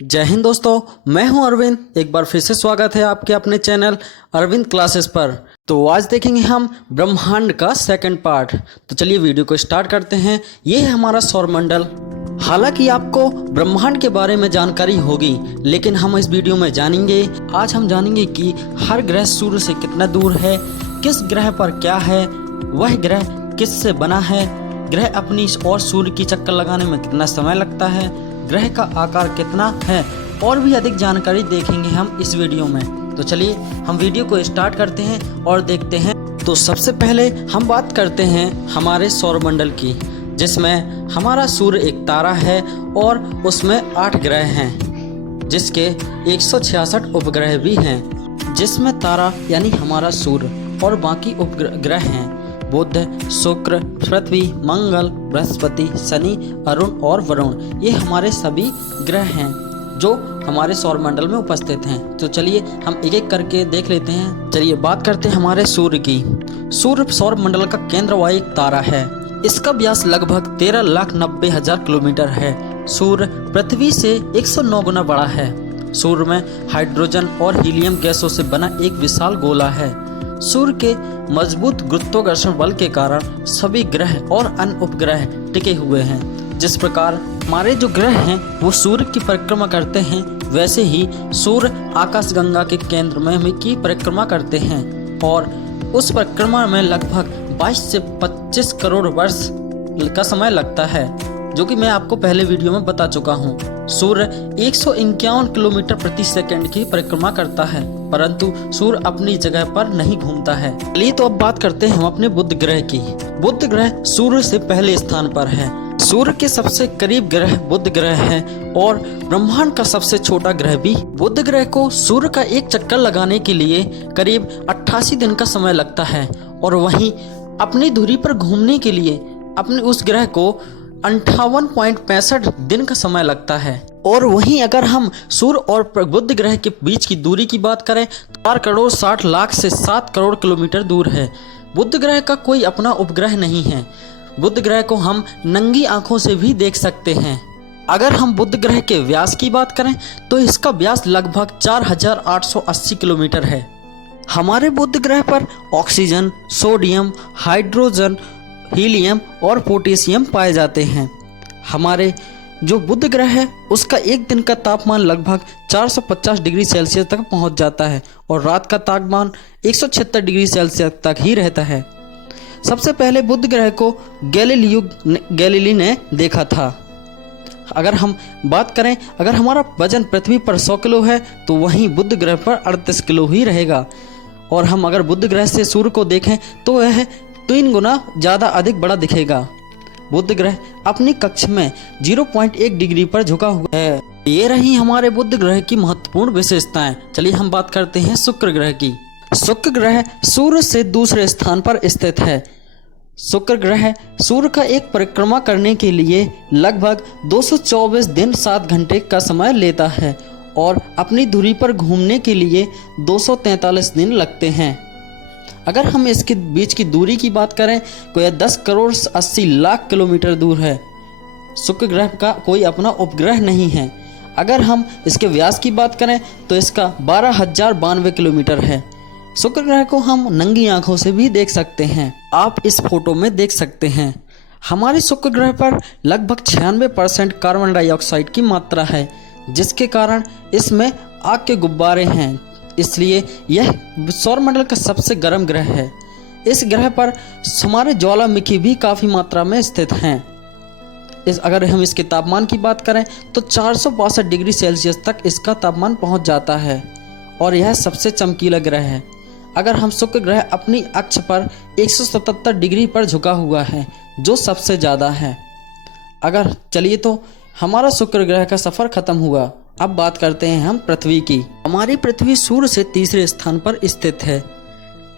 जय हिंद दोस्तों, मैं हूं अरविंद। एक बार फिर से स्वागत है आपके अपने चैनल अरविंद क्लासेस पर। तो आज देखेंगे हम ब्रह्मांड का सेकंड पार्ट। तो चलिए वीडियो को स्टार्ट करते हैं। ये है हमारा सौरमंडल। हालांकि आपको ब्रह्मांड के बारे में जानकारी होगी, लेकिन हम इस वीडियो में आज हम जानेंगे कि हर ग्रह सूर्य से कितना दूर है, किस ग्रह पर क्या है, वह ग्रह किससे बना है, ग्रह अपनी और सूर्य की चक्कर लगाने में कितना समय लगता है, ग्रह का आकार कितना है, और भी अधिक जानकारी देखेंगे हम इस वीडियो में। तो चलिए हम वीडियो को स्टार्ट करते हैं और देखते हैं। तो सबसे पहले हम बात करते हैं हमारे सौरमंडल की, जिसमें हमारा सूर्य एक तारा है और उसमें 8 ग्रह हैं, जिसके 166 उपग्रह भी हैं, जिसमें तारा यानी हमारा सूर्य और बाकी उपग्रह हैं बुध, शुक्र, पृथ्वी, मंगल, बृहस्पति, शनि, अरुण और वरुण। ये हमारे सभी ग्रह हैं जो हमारे सौरमंडल में उपस्थित हैं। तो चलिए हम एक एक करके देख लेते हैं। चलिए बात करते हैं हमारे सूर्य की। सूर्य सौरमंडल का केंद्र वाला एक तारा है। इसका व्यास लगभग 13,90,000 किलोमीटर है। सूर्य पृथ्वी से 109 गुना बड़ा है। सूर्य में हाइड्रोजन और हीलियम गैसों से बना एक विशाल गोला है। सूर्य के मजबूत गुरुत्वाकर्षण बल के कारण सभी ग्रह और अन्य उपग्रह टिके हुए हैं। जिस प्रकार हमारे जो ग्रह हैं वो सूर्य की परिक्रमा करते हैं, वैसे ही सूर्य आकाशगंगा के केंद्र में की परिक्रमा करते हैं और उस परिक्रमा में लगभग 22 से 25 करोड़ वर्ष का समय लगता है, जो कि मैं आपको पहले वीडियो में बता चुका हूँ। सूर्य 151 किलोमीटर प्रति सेकंड की परिक्रमा करता है, परंतु सूर्य अपनी जगह पर नहीं घूमता है। चलिए तो अब बात करते हैं हम अपने बुध ग्रह की। बुध ग्रह सूर्य से पहले स्थान पर है। सूर्य के सबसे करीब ग्रह बुध ग्रह है और ब्रह्मांड का सबसे छोटा ग्रह भी। बुध ग्रह को सूर्य का एक चक्कर लगाने के लिए करीब 88 दिन का समय लगता है और वहीं अपनी धुरी पर घूमने के लिए अपने उस ग्रह को 58.65 दिन का समय लगता है। और वहीं अगर हम सूर्य और बुध ग्रह के बीच की दूरी की बात करें तो 4 करोड़ 60 लाख से 7 करोड़ किलोमीटर दूर है। बुध ग्रह का कोई अपना उपग्रह नहीं है। बुध ग्रह को हम नंगी आंखों से भी देख सकते हैं। अगर हम बुध ग्रह के व्यास की बात करें तो इसका व्यास लगभग 4,880 किलोमीटर है। हमारे बुध ग्रह पर ऑक्सीजन, सोडियम, हाइड्रोजन, हीलियम और पोटेशियम पाए जाते हैं। हमारे जो बुध ग्रह है उसका एक दिन का तापमान लगभग 450 डिग्री सेल्सियस तक पहुंच जाता है और रात का तापमान 176 डिग्री सेल्सियस तक ही रहता है। सबसे पहले बुध ग्रह को गैलीली ने देखा था। अगर हम बात करें, अगर हमारा वजन पृथ्वी पर 100 किलो है तो वहीं बुध ग्रह पर 38 किलो ही रहेगा। और हम अगर बुध ग्रह से सूर्य को देखें तो वह 3 गुना ज़्यादा अधिक बड़ा दिखेगा। बुध ग्रह अपनी कक्ष में 0.1 डिग्री पर झुका हुआ है। ये रही हमारे बुध ग्रह की महत्वपूर्ण विशेषताएं। चलिए हम बात करते हैं शुक्र ग्रह की। शुक्र ग्रह सूर्य से दूसरे स्थान पर स्थित है। शुक्र ग्रह सूर्य का एक परिक्रमा करने के लिए लगभग 224 दिन 7 घंटे का समय लेता है और अपनी धुरी पर घूमने के लिए 243 दिन लगते हैं। अगर हम इसके बीच की दूरी की बात करें तो यह 10 करोड़ 80 लाख किलोमीटर दूर है। शुक्र ग्रह का कोई अपना उपग्रह नहीं है। अगर हम इसके व्यास की बात करें तो इसका 12,092 किलोमीटर है। शुक्र ग्रह को हम नंगी आंखों से भी देख सकते हैं। आप इस फोटो में देख सकते हैं हमारे शुक्र ग्रह पर लगभग 96% कार्बन डाइऑक्साइड की मात्रा है, जिसके कारण इसमें आग के गुब्बारे हैं। इसलिए यह सौरमंडल का सबसे गर्म ग्रह है। इस ग्रह पर हमारे ज्वालामुखी भी काफ़ी मात्रा में स्थित हैं। अगर हम इसके तापमान की बात करें तो 462 डिग्री सेल्सियस तक इसका तापमान पहुंच जाता है और यह सबसे चमकीला ग्रह है। अगर हम शुक्र ग्रह अपनी अक्ष पर 177 डिग्री पर झुका हुआ है, जो सबसे ज़्यादा है। अगर चलिए तो हमारा शुक्र ग्रह का सफ़र खत्म हुआ। अब बात करते हैं हम पृथ्वी की। हमारी पृथ्वी सूर्य से तीसरे स्थान पर स्थित है।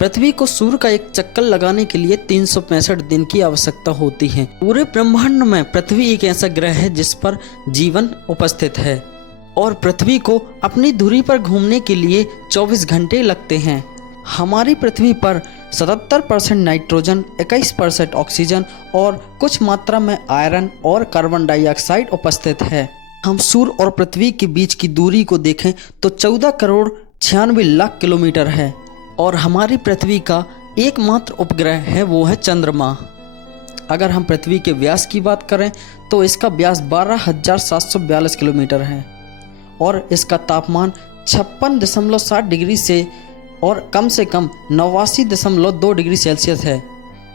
पृथ्वी को सूर्य का एक चक्कर लगाने के लिए 365 दिन की आवश्यकता होती है। पूरे ब्रह्मांड में पृथ्वी एक ऐसा ग्रह है जिस पर जीवन उपस्थित है और पृथ्वी को अपनी धुरी पर घूमने के लिए 24 घंटे लगते हैं। हमारी पृथ्वी पर 77% नाइट्रोजन, 21% ऑक्सीजन और कुछ मात्रा में आयरन और कार्बन डाइऑक्साइड उपस्थित है। हम सूर्य और पृथ्वी के बीच की दूरी को देखें तो 14 करोड़ 96 लाख किलोमीटर है। और हमारी पृथ्वी का एकमात्र उपग्रह है वो है चंद्रमा। अगर हम पृथ्वी के व्यास की बात करें तो इसका व्यास 12,742 किलोमीटर है और इसका तापमान 56.7 डिग्री से और कम से कम 89.2 डिग्री सेल्सियस है।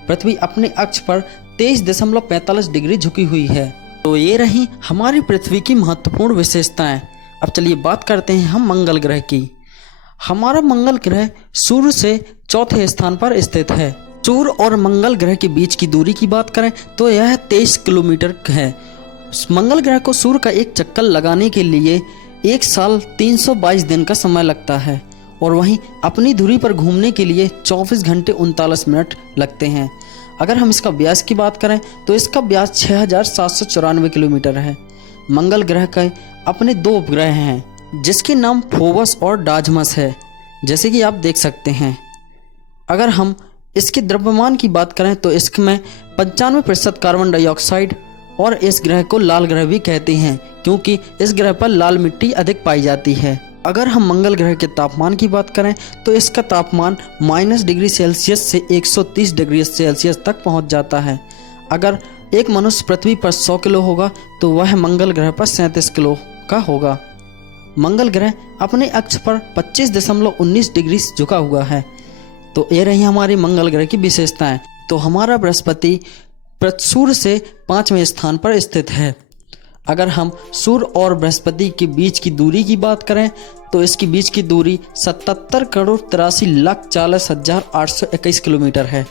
पृथ्वी अपने अक्ष पर 23.45 डिग्री झुकी हुई है। तो ये रही हमारी पृथ्वी की महत्वपूर्ण विशेषताएं। अब चलिए बात करते हैं हम मंगल ग्रह की। हमारा मंगल ग्रह सूर्य से चौथे स्थान पर स्थित है। सूर्य और मंगल ग्रह के बीच की दूरी की बात करें तो यह 23 किलोमीटर है। मंगल ग्रह को सूर्य का एक चक्कर लगाने के लिए 1 साल 322 दिन का समय लगता है और वहीं अपनी धुरी पर घूमने के लिए 24 घंटे 39 मिनट लगते हैं। अगर हम इसका व्यास की बात करें तो इसका व्यास 6,794 किलोमीटर है। मंगल ग्रह के अपने 2 उपग्रह हैं जिसके नाम फोबस और डाजमस है, जैसे कि आप देख सकते हैं। अगर हम इसके द्रव्यमान की बात करें तो इसमें 95% कार्बन डाइऑक्साइड और इस ग्रह को लाल ग्रह भी कहते हैं क्योंकि इस ग्रह पर लाल मिट्टी अधिक पाई जाती है। अगर हम मंगल ग्रह के तापमान की बात करें तो इसका तापमान -डिग्री से 130 डिग्री सेल्सियस तक पहुंच जाता है। अगर एक मनुष्य पृथ्वी पर 100 किलो होगा तो वह मंगल ग्रह पर 37 किलो का होगा। मंगल ग्रह अपने अक्ष पर 25.19 डिग्री झुका हुआ है। तो ये रही हमारी मंगल ग्रह की विशेषताएं। तो हमारा बृहस्पति सूर्य से 5वें स्थान पर स्थित है। अगर हम सूर्य और बृहस्पति के बीच की दूरी की बात करें तो इसके बीच की दूरी 77 करोड़ 83,40,821 किलोमीटर है।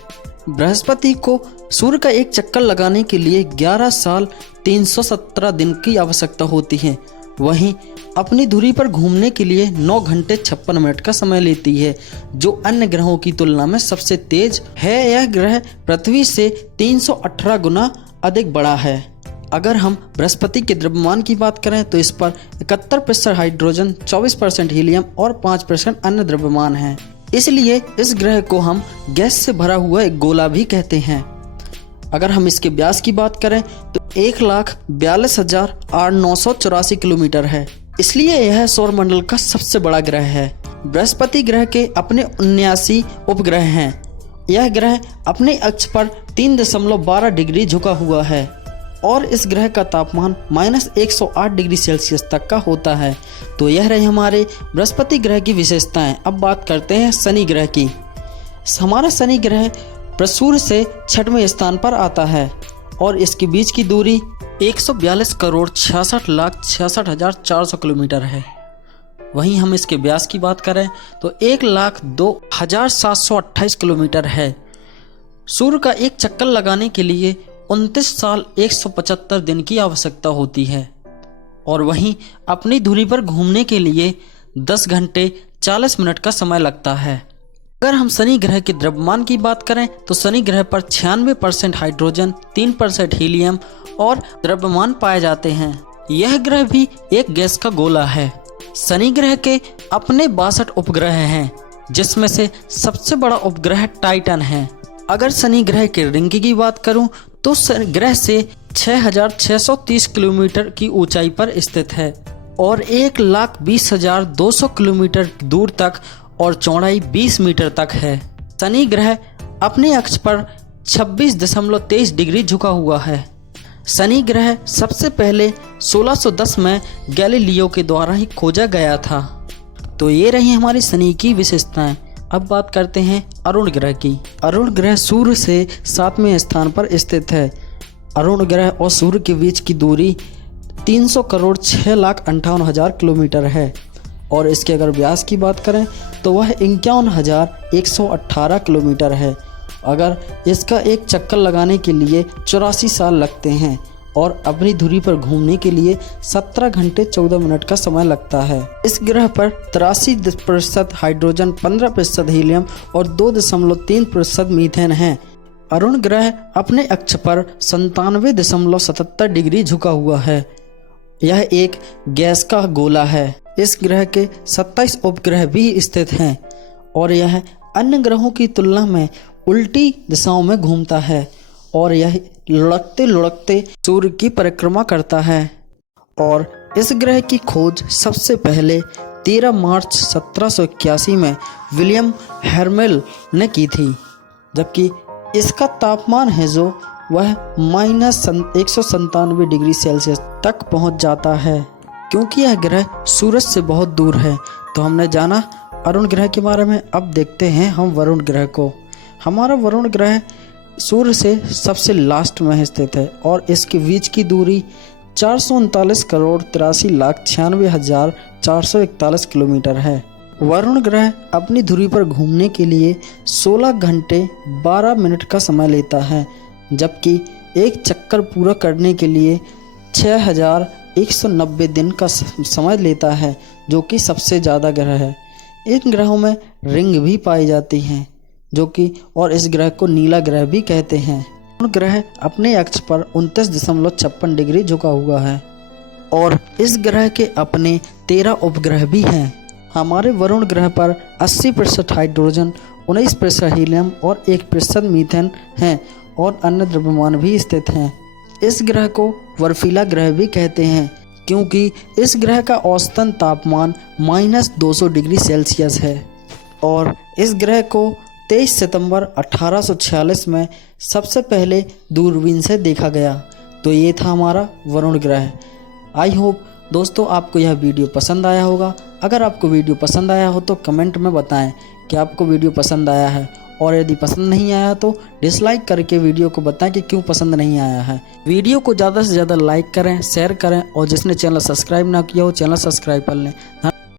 बृहस्पति को सूर्य का एक चक्कर लगाने के लिए 11 साल 317 दिन की आवश्यकता होती है। वहीं अपनी धुरी पर घूमने के लिए 9 घंटे 56 मिनट का समय लेती है, जो अन्य ग्रहों की तुलना में सबसे तेज है। यह ग्रह पृथ्वी से 318 गुना अधिक बड़ा है। अगर हम बृहस्पति के द्रव्यमान की बात करें तो इस पर 71% हाइड्रोजन, 24% हीलियम और 5% अन्य द्रव्यमान है। इसलिए इस ग्रह को हम गैस से भरा हुआ एक गोला भी कहते हैं। अगर हम इसके व्यास की बात करें तो 1,42,984 किलोमीटर है। इसलिए यह सौरमंडल का सबसे बड़ा ग्रह है। बृहस्पति ग्रह के अपने 79 उपग्रह हैं। यह ग्रह अपने अक्ष पर 3.12 डिग्री झुका हुआ है और इस ग्रह का तापमान -108 डिग्री सेल्सियस तक का होता है। तो यह रही हमारे बृहस्पति ग्रह की विशेषताएं। अब बात करते हैं शनि ग्रह की। हमारा शनि ग्रह सूर्य से 6वें स्थान पर आता है और इसके बीच की दूरी 142 करोड़ 66,66,400 किलोमीटर है। वहीं हम इसके व्यास की बात करें तो 1,02,728 किलोमीटर है। सूर्य का एक चक्कर लगाने के लिए 29 साल 175 दिन की आवश्यकता होती है और वहीं अपनी धुरी पर घूमने के लिए 10 घंटे 40 मिनट का समय लगता है। अगर हम शनि ग्रह के द्रव्यमान की बात करें तो शनि ग्रह पर 96% हाइड्रोजन, 3% हीलियम और द्रव्यमान पाए जाते हैं। यह ग्रह भी एक गैस का गोला है। शनि ग्रह के अपने 62 उपग्रह हैं जिसमें से सबसे बड़ा उपग्रह टाइटन है। अगर शनि ग्रह के रिंग की बात करूं तो ग्रह से 6,630 किलोमीटर की ऊंचाई पर स्थित है और 1,20,200 किलोमीटर दूर तक और चौड़ाई 20 मीटर तक है। शनि ग्रह अपने अक्ष पर 26.23 डिग्री झुका हुआ है। शनि ग्रह सबसे पहले 1610 में गैलीलियो के द्वारा ही खोजा गया था। तो ये रही हमारी शनि की विशेषताएं। अब बात करते हैं अरुण ग्रह की। अरुण ग्रह सूर्य से 7वें स्थान पर स्थित है। अरुण ग्रह और सूर्य के बीच की दूरी 300 करोड़ 6,58,000 किलोमीटर है और इसके अगर व्यास की बात करें तो वह 51,118 किलोमीटर है। अगर इसका एक चक्कर लगाने के लिए 84 साल लगते हैं और अपनी धुरी पर घूमने के लिए 17 घंटे 14 मिनट का समय लगता है। इस ग्रह पर 83% हाइड्रोजन, 15% हीलियम और 2.3% मीथेन है। अरुण ग्रह अपने अक्ष पर 97.77 डिग्री झुका हुआ है। यह एक गैस का गोला है। इस ग्रह के 27 उपग्रह भी स्थित हैं और यह अन्य ग्रहों की तुलना में उल्टी दिशाओं में घूमता है और यह लुढ़कते लुढ़कते सूर्य की परिक्रमा करता है और इस ग्रह की खोज सबसे पहले 13 मार्च 1781 में विलियम हर्मेल ने की थी, जबकि इसका तापमान है जो वह -197 डिग्री सेल्सियस तक पहुंच जाता है। क्योंकि यह ग्रह सूरज से बहुत दूर है तो हमने जाना अरुण ग्रह के बारे में। अब देखते हैं हम वरुण ग्रह को। हमारा वरुण ग्रह सूर्य से सबसे लास्ट में स्थित है और इसके बीच की दूरी 439,83,96,441 किलोमीटर है। वरुण ग्रह अपनी धुरी पर घूमने के लिए 16 घंटे 12 मिनट का समय लेता है, जबकि एक चक्कर पूरा करने के लिए 6,190 दिन का समय लेता है, जो कि सबसे ज़्यादा ग्रह है। इन ग्रहों में रिंग भी पाई जाती हैं, जो कि और इस ग्रह को नीला ग्रह भी कहते हैं। वरुण ग्रह अपने अक्ष पर 29.56 डिग्री झुका हुआ है और इस ग्रह के अपने 13 उपग्रह भी हैं। हमारे वरुण ग्रह पर 80% हाइड्रोजन, 19% हीलियम और 1% मीथेन हैं और अन्य द्रव्यमान भी स्थित हैं। इस ग्रह को बर्फीला ग्रह भी कहते हैं, क्योंकि इस ग्रह का औसतन तापमान -200 डिग्री सेल्सियस है और इस ग्रह को 23 सितंबर 1846 में सबसे पहले दूरबीन से देखा गया। तो ये था हमारा वरुण ग्रह। आई होप दोस्तों आपको यह वीडियो पसंद आया होगा। अगर आपको वीडियो पसंद आया हो तो कमेंट में बताएं कि आपको वीडियो पसंद आया है, और यदि पसंद नहीं आया तो डिसलाइक करके वीडियो को बताएं कि क्यों पसंद नहीं आया है। वीडियो को ज़्यादा से ज़्यादा लाइक करें, शेयर करें और जिसने चैनल सब्सक्राइब ना किया हो चैनल सब्सक्राइब कर लें।